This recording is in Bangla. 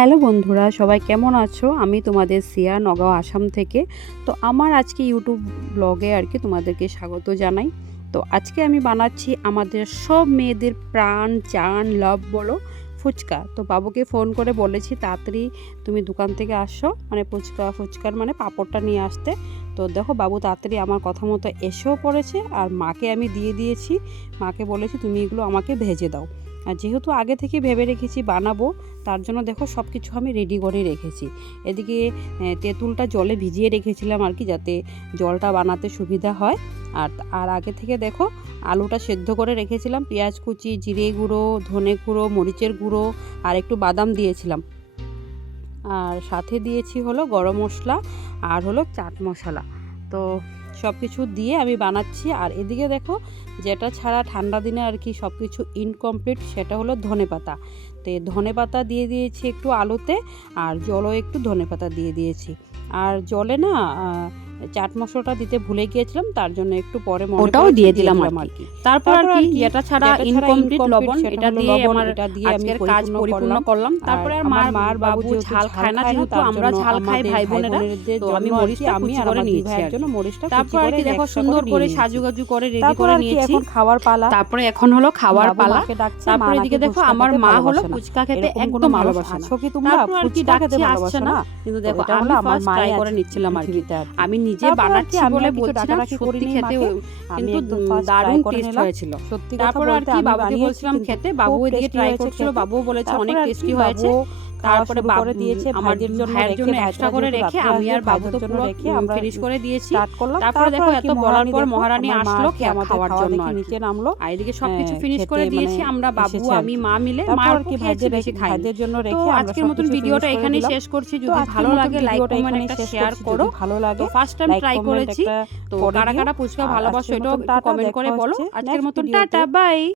হ্যালো বন্ধুরা, সবাই কেমন আছো? আমি তোমাদের সিয়া, নগাঁও, আসাম থেকে। তো আমার আজকে ইউটিউব ব্লগে আর কি তোমাদেরকে স্বাগত জানাই। তো আজকে আমি বানাচ্ছি আমাদের সব মেয়েদের প্রাণ, জান, লাভ বলো, ফুচকা। তো বাবুকে ফোন করে বলেছি তাড়াতাড়ি তুমি দোকান থেকে আসো, মানে ফুচকার মানে পাঁপড়টা নিয়ে আসতে। তো দেখো বাবু তাড়াতাড়ি আমার কথা মতো এসেও পড়েছে, আর মাকে আমি দিয়ে দিয়েছি। মাকে বলেছি তুমি এগুলো আমাকে ভেজে দাও। আর যেহেতু আগে থেকে ভেবে রেখেছি বানাবো, তার জন্য দেখো সব কিছু আমি রেডি করে রেখেছি। এদিকে তেঁতুলটা জলে ভিজিয়ে রেখেছিলাম আর কি, যাতে জলটা বানাতে সুবিধা হয়। আর আগে থেকে দেখো আলুটা সেদ্ধ করে রেখেছিলাম, পেঁয়াজ কুচি, জিরে গুঁড়ো, ধনে গুঁড়ো, মরিচের গুঁড়ো আর একটু বাদাম দিয়েছিলাম। আর সাথে দিয়েছি হলো গরম মশলা আর হলো চাট মশলা। তো সব কিছু দিয়ে আমি বানাচ্ছি। আর এদিকে দেখো যেটা ছাড়া ঠান্ডা দিনে আর কি সব কিছু ইনকমপ্লিট, সেটা হলো ধনেপাতা। তো ধনেপাতা দিয়ে দিয়েছি একটু আলুতে, আর জলও একটু ধনেপাতা দিয়ে দিয়েছি। আর জলে না চাট মশলাটা দিতে ভুলে গিয়েছিলাম, তার জন্য একটু পরে ওটাও দিয়ে দিলাম আর কি। তারপর আর কি এটা ছাড়া ইনকমপ্লিট লবণ, এটা দিয়ে আমার আজকের কাজ পরিপূর্ণ করলাম। তারপরে আর মার বাবু ঝাল খায় না, যেহেতু আমরা ঝাল খাই ভাই বোনেরা, তো আমি মরিচটা কুচি করে নিয়েছি আর জন্য মরিচটা। তারপর আর কি দেখো সুন্দর করে সাজুগাজু করে রেডি করে নিয়েছি। খাওয়ার পালা, তারপরে এখন হলো খাওয়ার পালা। তারপরে এদিকে দেখো আমার মা হলো ফুচকা খেতে একদম ভালোবাসে না। তারপর আর কি ডাকছি আসছে না, কিন্তু দেখো আমি ফার্স্ট ট্রাই করে নিচ্ছিলাম আর কি। আমি নিজে বানাচ্ছি বলে বলছিলাম, সত্যি খেতে কিন্তু দারুণ টেস্ট হয়েছিল। তারপর আর কি বাবুকে বলছিলাম খেতে, বাবু এদিকে ট্রাই করছিল, বাবুও বলেছে অনেক টেস্টি হয়েছে। তারপরে বাবু দিয়েছে আমাদের ভাইয়ের জন্য এক্সট্রা করে রেখে, আমি আর বাবু তো পুরো ফিনিশ করে দিয়েছি। তারপরে দেখো এত বলার পর মহারানী আসলো খাওয়ার জন্য, নিচে নামলো। আর এদিকে সবকিছু ফিনিশ করে দিয়েছি আমরা, বাবু আমি মা মিলে। মা আর কি খেয়েছে, বেশি খাই। তো আজকের মতন ভিডিওটা এখানেই শেষ করছি। যদি ভালো লাগে লাইক কমেন্ট একটা শেয়ার করো। ভালো লাগে, ফার্স্ট টাইম ট্রাই করেছি। তো কারা কারা ফুচকা ভালোবাসো এটাও কমেন্ট করে বলো। আজকের মতন টাটা, বাই।